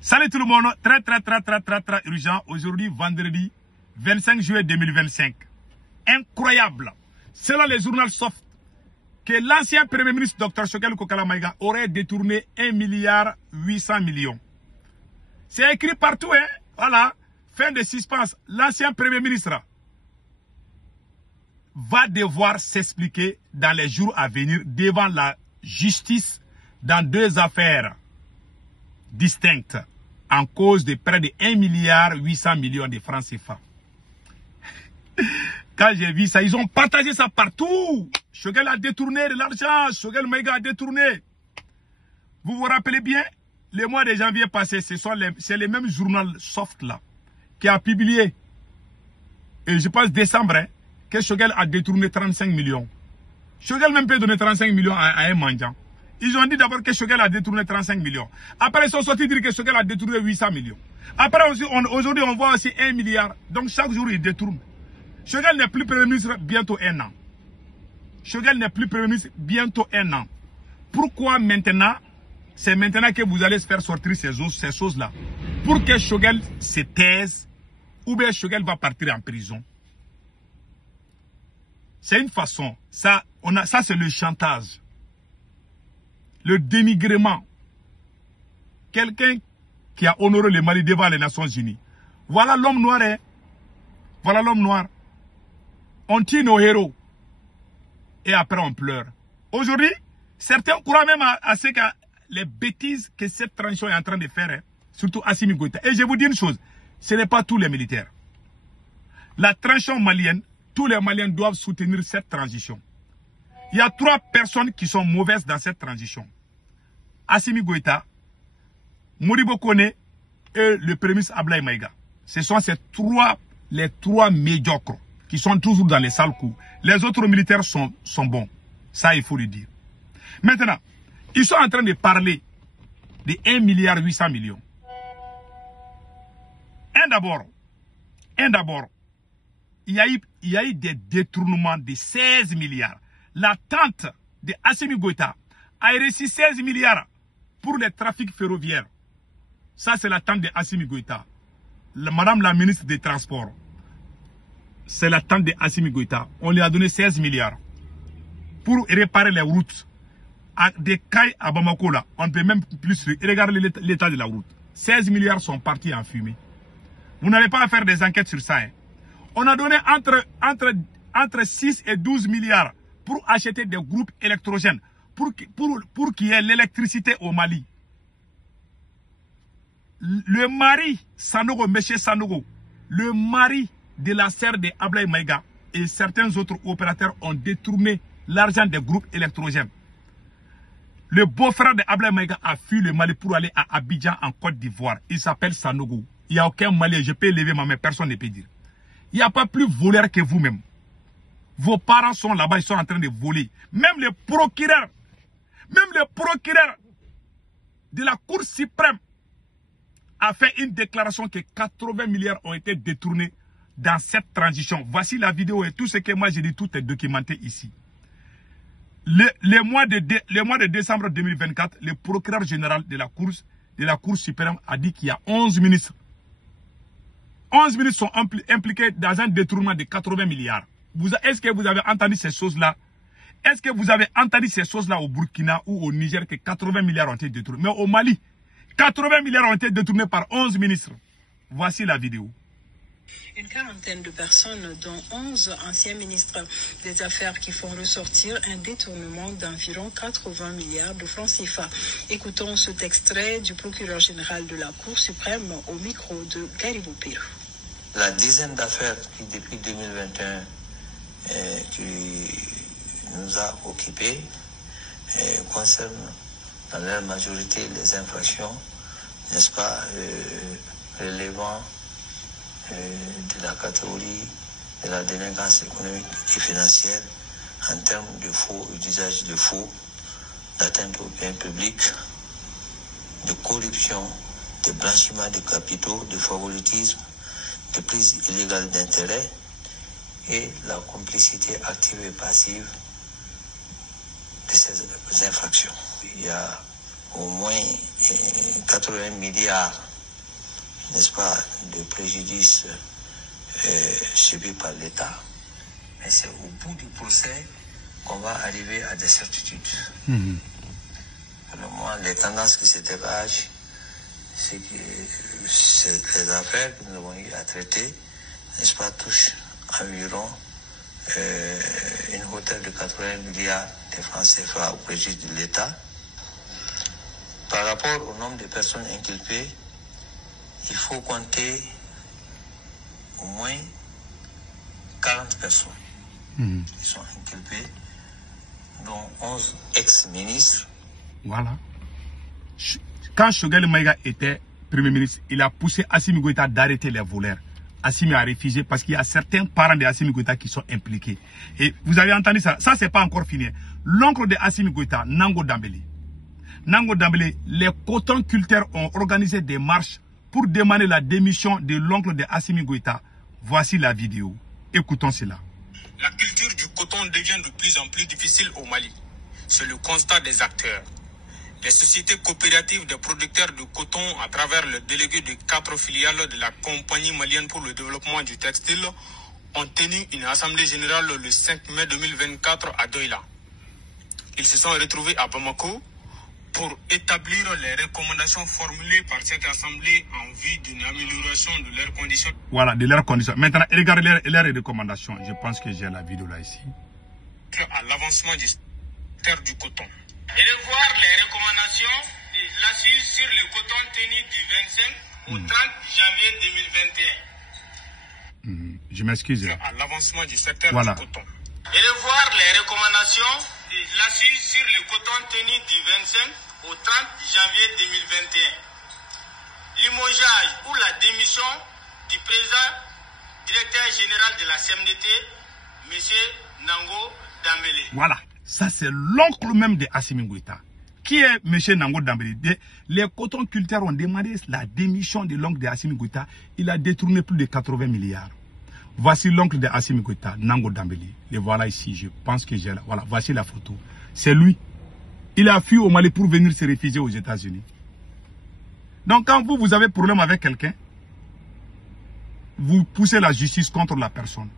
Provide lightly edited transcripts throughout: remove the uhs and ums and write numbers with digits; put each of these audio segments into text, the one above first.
Salut tout le monde, très urgent. Aujourd'hui, vendredi 25 juillet 2025. Incroyable. Selon les journaux soft, que l'ancien premier ministre Dr Choguel Kokala Maïga aurait détourné 1,8 milliard. C'est écrit partout, hein. Voilà. Fin de suspense. L'ancien premier ministre va devoir s'expliquer dans les jours à venir devant la justice dans deux affaires distinctes en cause de près de 1,8 milliard de francs CFA. Quand j'ai vu ça, ils ont partagé ça partout. Choguel a détourné de l'argent. Choguel Maïga a détourné. Vous vous rappelez bien, le mois de janvier passé, c'est les mêmes journaux soft là qui a publié, et je pense décembre, hein, que Choguel a détourné 35 millions. Choguel même peut donner 35 millions à un mendiant. Ils ont dit d'abord que Choguel a détourné 35 millions. Après, ils sont sortis dire que Choguel a détourné 800 millions. Après, aujourd'hui, on voit aussi 1 milliard. Donc, chaque jour, il détourne. Choguel n'est plus premier ministre bientôt 1 an. Choguel n'est plus premier ministre bientôt 1 an. Pourquoi maintenant? C'est maintenant que vous allez faire sortir ces choses-là. Pour que Choguel se taise, ou bien Choguel va partir en prison. C'est une façon. Ça c'est le chantage. Le dénigrement. Quelqu'un qui a honoré le Mali devant les Nations Unies. Voilà l'homme noir, hein? Voilà l'homme noir. On tue nos héros. Et après on pleure. Aujourd'hui, certains croient même à ce que les bêtises que cette transition est en train de faire, hein? Surtout Assimi Goïta. Et je vous dis une chose, ce n'est pas tous les militaires. La transition malienne, tous les Maliens doivent soutenir cette transition. Il y a 3 personnes qui sont mauvaises dans cette transition. Assimi Goïta, Modibo Kone et le premier ministre Ablaye Maïga. Ce sont les trois médiocres qui sont toujours dans les sales coups. Les autres militaires sont bons. Ça, il faut le dire. Maintenant, ils sont en train de parler de 1,8 milliard. D'abord, il y a eu des détournements de 16 milliards. La tante de Assimi Goïta a reçu 16 milliards pour les trafics ferroviaires. Ça, c'est la tante de Assimi Goïta. Madame la ministre des Transports. C'est la tante de Assimi Goïta. On lui a donné 16 milliards pour réparer les routes. À des cailles à Bamako, là, on ne peut même plus regarder l'état de la route. 16 milliards sont partis en fumée. Vous n'allez pas faire des enquêtes sur ça. Hein. On a donné entre 6 et 12 milliards pour acheter des groupes électrogènes, pour qu'il y ait l'électricité au Mali. Le mari, Sanogo, M. Sanogo, le mari de la sœur de Ablaye Maïga et certains autres opérateurs ont détourné l'argent des groupes électrogènes. Le beau-frère de Ablaye Maïga a fui le Mali pour aller à Abidjan en Côte d'Ivoire. Il s'appelle Sanogo. Il n'y a aucun Malien, je peux lever ma main, personne ne peut dire. Il n'y a pas plus voleur que vous-même. Vos parents sont là-bas, ils sont en train de voler. Même le procureur de la Cour suprême a fait une déclaration que 80 milliards ont été détournés dans cette transition. Voici la vidéo et tout ce que moi j'ai dit, tout est documenté ici. Le mois de décembre 2024, le procureur général de la Cour suprême a dit qu'il y a 11 ministres. 11 ministres sont impliqués dans un détournement de 80 milliards. Est-ce que vous avez entendu ces choses-là? Est-ce que vous avez entendu ces choses-là au Burkina ou au Niger que 80 milliards ont été détournés? Mais au Mali, 80 milliards ont été détournés par 11 ministres. Voici la vidéo. Une quarantaine de personnes, dont 11 anciens ministres des Affaires, qui font ressortir un détournement d'environ 80 milliards de francs CFA. Écoutons cet extrait du procureur général de la Cour suprême au micro de Garibou Pirou. La dizaine d'affaires qui, depuis 2021, qui nous a occupés, concerne dans leur majorité les infractions, n'est-ce pas, relevant de la catégorie de la délinquance économique et financière en termes de faux, d'usage de faux, d'atteinte aux biens publics, de corruption, de blanchiment de capitaux, de favoritisme, de prise illégale d'intérêt et la complicité active et passive de ces infractions. Il y a au moins 80 milliards n'est-ce pas, de préjudice subi par l'État. Mais c'est au bout du procès qu'on va arriver à des certitudes. Pour le moment, les tendances qui se dégagent, c'est que les affaires que nous avons eu à traiter, n'est-ce pas, touchent environ une hauteur de 80 milliards de francs CFA au préjudice de l'État. Par rapport au nombre de personnes inculpées, il faut compter au moins 40 personnes qui sont inculpées, dont 11 ex-ministres. Voilà. Quand Choguel Maïga était Premier ministre, il a poussé Assimi Goïta d'arrêter les voleurs. Assimi a refusé parce qu'il y a certains parents de Assimi Goïta qui sont impliqués. Et vous avez entendu ça. Ça, c'est pas encore fini. L'oncle de Assimi Goïta, Nango Dambélé. Nango Dambélé, les cotonculteurs ont organisé des marches pour demander la démission de l'oncle de Assimi Goïta. Voici la vidéo. Écoutons cela. La culture du coton devient de plus en plus difficile au Mali. C'est le constat des acteurs. Les sociétés coopératives des producteurs de coton, à travers le délégué de 4 filiales de la Compagnie malienne pour le développement du textile, ont tenu une assemblée générale le 5 mai 2024 à Douala. Ils se sont retrouvés à Bamako pour établir les recommandations formulées par cette assemblée en vue d'une amélioration de leurs conditions. Voilà, de leurs conditions. Maintenant, regardez leurs recommandations. Je pense que j'ai la vidéo là ici. À l'avancement du secteur du coton. Et revoir les recommandations de l'assise sur le coton tenu du 25 au 30 janvier 2021. Je m'excuse. À l'avancement du secteur voilà. du coton. Et revoir les recommandations de l'assise sur le coton tenu du 25 au 30 janvier 2021. Limogeage ou la démission du président directeur général de la CMDT, M. Nango Dambélé. Voilà. Ça, c'est l'oncle même de Assimi Goïta. Qui est M. Nango Dambélé? Les cotonculteurs ont demandé la démission de l'oncle de Assimi Goïta. Il a détourné plus de 80 milliards. Voici l'oncle de Assimi Goïta, Nango Dambélé. Le voilà ici. Je pense que j'ai là. Voilà, voici la photo. C'est lui. Il a fui au Mali pour venir se réfugier aux États-Unis. Donc, quand vous avez problème avec quelqu'un, vous poussez la justice contre la personne.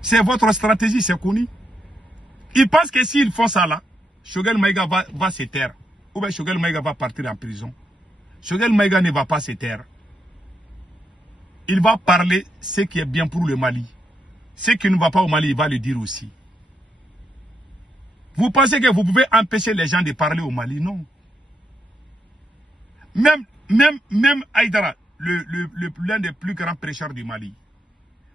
C'est votre stratégie, c'est connu. Ils pensent que s'ils font ça là, Choguel Maïga va se taire. Ou bien Choguel Maïga va partir en prison. Choguel Maïga ne va pas se taire. Il va parler ce qui est bien pour le Mali. Ce qui ne va pas au Mali, il va le dire aussi. Vous pensez que vous pouvez empêcher les gens de parler au Mali? Non. Même Haïdara, l'un des plus grands prêcheurs du Mali,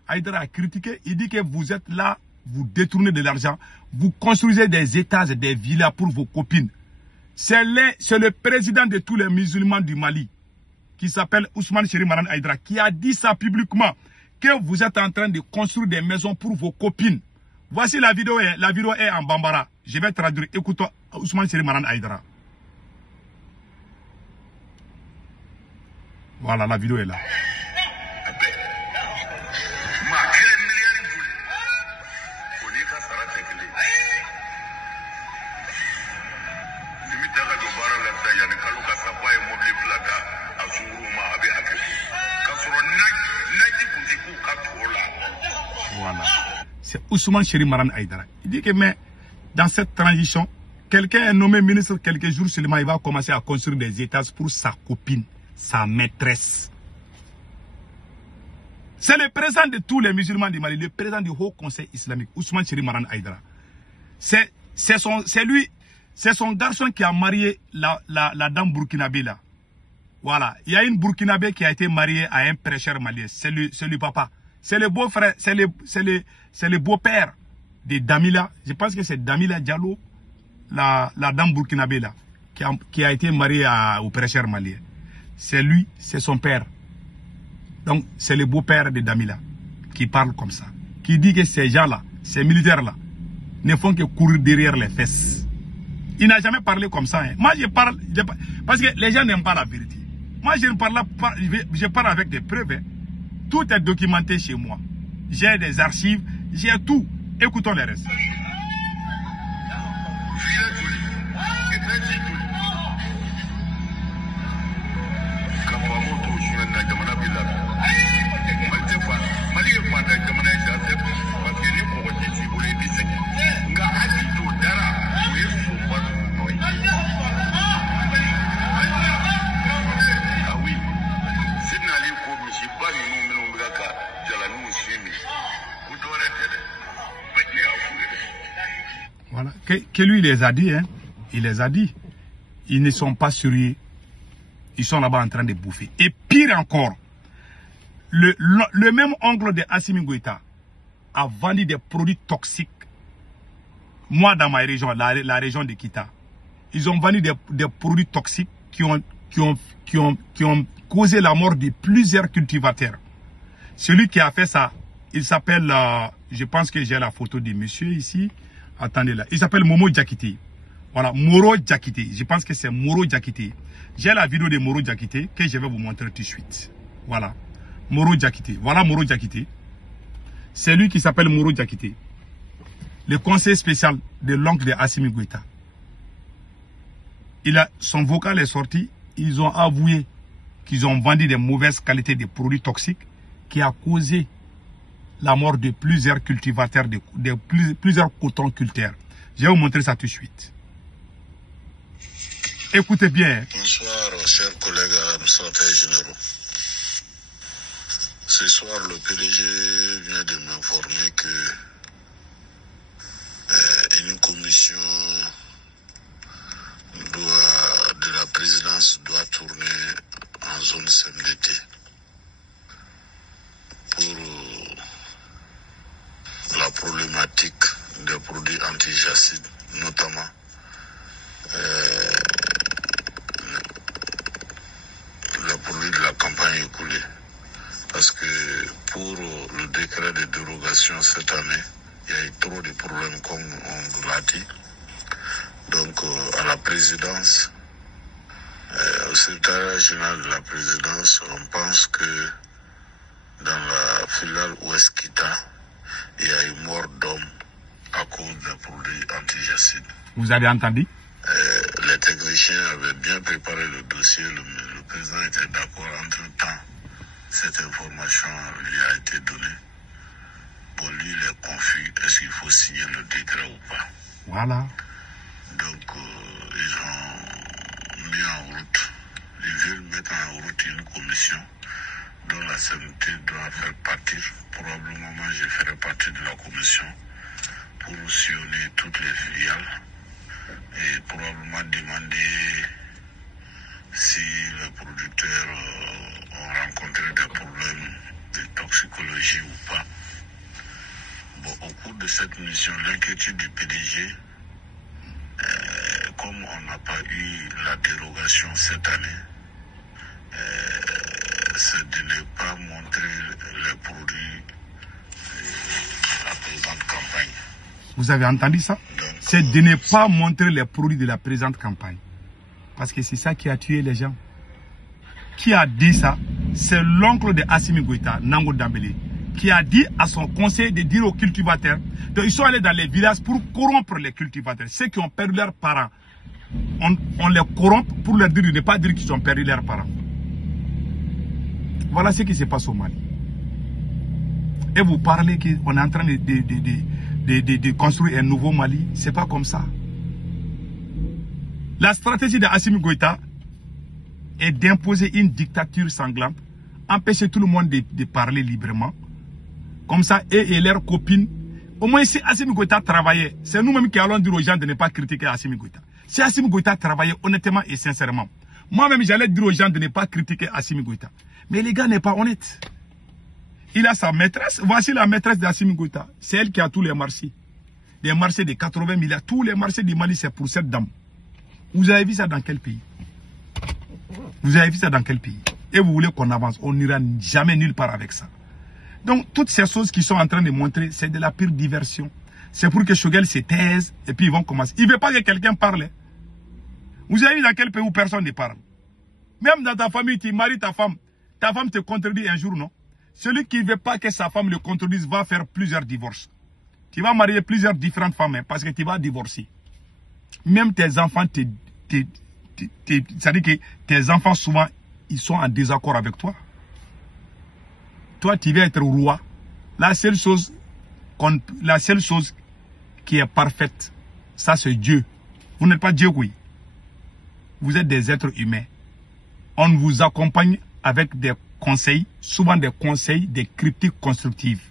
Haïdara a critiqué, il dit que vous êtes là, vous détournez de l'argent, vous construisez des étages, des villas pour vos copines. C'est le président de tous les musulmans du Mali, qui s'appelle Ousmane Chéri Maran Haïdara, qui a dit ça publiquement, que vous êtes en train de construire des maisons pour vos copines. Voici la vidéo est en Bambara. Je vais traduire. Écoutons Ousmane Chéri Maran Haïdara. Voilà, la vidéo est là. Voilà. C'est Ousmane Chéri Maran Haïdara. Il dit que mais dans cette transition, quelqu'un est nommé ministre quelques jours seulement, il va commencer à construire des étages pour sa copine, sa maîtresse. C'est le président de tous les musulmans du Mali, le président du Haut Conseil islamique, Ousmane Chéri Maran Haïdara. C'est son garçon qui a marié la dame burkinabé là. Voilà. Il y a une burkinabé qui a été mariée à un prêcheur malien. C'est le papa. C'est le beau-frère, c'est le beau-père de Damila. Je pense que c'est Damila Diallo, la dame burkinabé là, qui a été mariée au prêcheur malien. C'est lui, c'est son père. Donc, c'est le beau-père de Damila qui parle comme ça. Qui dit que ces gens-là, ces militaires-là, ne font que courir derrière les fesses. Il n'a jamais parlé comme ça. Hein. Moi, je parle, parce que les gens n'aiment pas la vérité. Moi, je ne parle pas, je parle avec des preuves. Hein. Tout est documenté chez moi. J'ai des archives, j'ai tout. Écoutons les restes. Voilà, que lui il les a dit, hein. Il les a dit. Ils ne sont pas sérieux. Ils sont là-bas en train de bouffer. Et pire encore, le même oncle de Assimi Goïta a vendu des produits toxiques. Moi, dans ma région, la région de Kita, ils ont vendu des produits toxiques qui ont causé la mort de plusieurs cultivateurs. Celui qui a fait ça, il s'appelle, je pense que j'ai la photo du monsieur ici. Attendez là, il s'appelle Momo Diakité. Voilà, Moro Diakité. Je pense que c'est Moro Diakité. J'ai la vidéo de Moro Diakité que je vais vous montrer tout de suite. Voilà, Moro Diakité. Voilà Moro Diakité. C'est lui qui s'appelle Moro Diakité. Le conseiller spécial de l'oncle de Assimi Goïta. Son vocal est sorti. Ils ont avoué qu'ils ont vendu des mauvaises qualités de produits toxiques qui a causé la mort de plusieurs cultivateurs, plusieurs cotonculteurs. Je vais vous montrer ça tout de suite. Écoutez bien. Bonsoir, chers collègues administrateurs généraux. Ce soir, le PDG vient de m'informer que une commission de la présidence doit tourner en zone CMDT pour la problématique des produits antijacides, notamment les produits de la campagne écoulée. Parce que pour le décret de dérogation cette année, il y a eu trop de problèmes comme on vous l'a dit. Donc à la présidence, au secrétariat général de la présidence, on pense que dans la filiale Ouest Kita, il y a eu mort d'hommes à cause des produits antijacides. Vous avez entendu? Les techniciens avaient bien préparé le dossier, le président était d'accord. Entre-temps, cette information lui a été donnée. Bon, lui, il est confus, est-ce qu'il faut signer le décret ou pas? Voilà. Donc, ils ont mis en route, ils veulent mettre en route une commission dont la CMT doit faire partie. Probablement, moi, je ferai partie de la commission pour sillonner toutes les filiales et probablement demander si les producteurs ont rencontré des problèmes de toxicologie ou pas. Bon, au cours de cette mission, l'inquiétude du PDG, comme on n'a pas eu la dérogation cette année, c'est de ne pas montrer les produits de la présente campagne. Vous avez entendu ça? C'est de ne pas montrer les produits de la présente campagne. Parce que c'est ça qui a tué les gens. Qui a dit ça? C'est l'oncle de Assimi Goïta, Nango Dambélé, qui a dit à son conseil de dire aux cultivateurs. Donc ils sont allés dans les villages pour corrompre les cultivateurs. Ceux qui ont perdu leurs parents, on les corrompt pour leur dire de ne pas dire qu'ils ont perdu leurs parents. Voilà ce qui se passe au Mali. Et vous parlez qu'on est en train de construire un nouveau Mali. C'est pas comme ça. La stratégie de Assimi Goïta est d'imposer une dictature sanglante, empêcher tout le monde de parler librement. Comme ça, eux et leurs copines. Au moins, si Assimi Goïta travaillait, c'est nous-mêmes qui allons dire aux gens de ne pas critiquer Assimi Goïta. Si Assimi Goïta travaillait honnêtement et sincèrement, moi-même, j'allais dire aux gens de ne pas critiquer Assimi Goïta. Mais les gars n'est pas honnête. Il a sa maîtresse. Voici la maîtresse d'Assimi Goïta. C'est elle qui a tous les marchés. Des marchés de 80 milliards. Tous les marchés du Mali, c'est pour cette dame. Vous avez vu ça dans quel pays? Vous avez vu ça dans quel pays? Et vous voulez qu'on avance? On n'ira jamais nulle part avec ça. Donc, toutes ces choses qu'ils sont en train de montrer, c'est de la pure diversion. C'est pour que Choguel se taise et puis ils vont commencer. Il ne veut pas que quelqu'un parle. Vous avez vu dans quel pays où personne ne parle? Même dans ta famille, tu maries ta femme te contredit un jour, non? Celui qui ne veut pas que sa femme le contredise va faire plusieurs divorces. Tu vas marier plusieurs différentes femmes parce que tu vas divorcer. Même tes enfants, c'est-à-dire que tes enfants souvent, ils sont en désaccord avec toi. toi, tu vas être roi. La seule chose qui est parfaite, ça c'est Dieu. Vous n'êtes pas Dieu, oui. Vous êtes des êtres humains. On vous accompagne avec des conseils, souvent des conseils, des critiques constructives.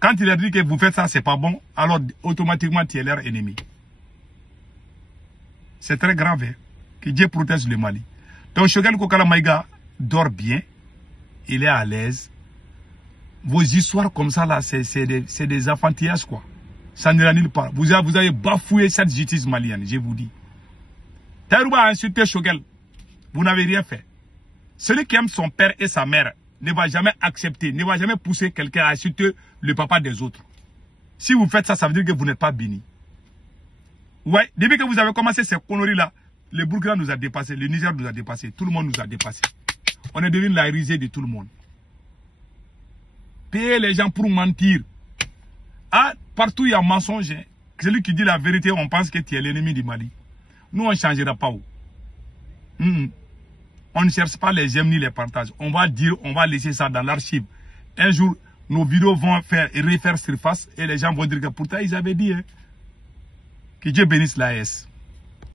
Quand il a dit que vous faites ça, c'est pas bon, alors automatiquement tu es leur ennemi. C'est très grave, hein? Que Dieu protège le Mali. Donc Choguel Kokala Maïga dort bien, il est à l'aise. Vos histoires comme ça là, c'est des enfantillages quoi. Ça ne l'annule pas. Vous avez bafoué cette justice malienne, je vous dis. Taïrouba a insulté Choguel. Vous n'avez rien fait. Celui qui aime son père et sa mère ne va jamais accepter, ne va jamais pousser quelqu'un à insulter le papa des autres. Si vous faites ça, ça veut dire que vous n'êtes pas béni. Ouais, depuis que vous avez commencé ces conneries-là, le Burkina nous a dépassé, le Niger nous a dépassé, tout le monde nous a dépassé. On est devenu la risée de tout le monde. Payer les gens pour mentir. Ah, partout il y a mensonge. Hein. Celui qui dit la vérité, on pense que tu es l'ennemi du Mali. Nous, on ne changera pas. On ne cherche pas les j'aime ni les partages. On va dire, on va laisser ça dans l'archive. Un jour, nos vidéos vont refaire surface et les gens vont dire que pourtant ils avaient dit hein, que Dieu bénisse l'AS.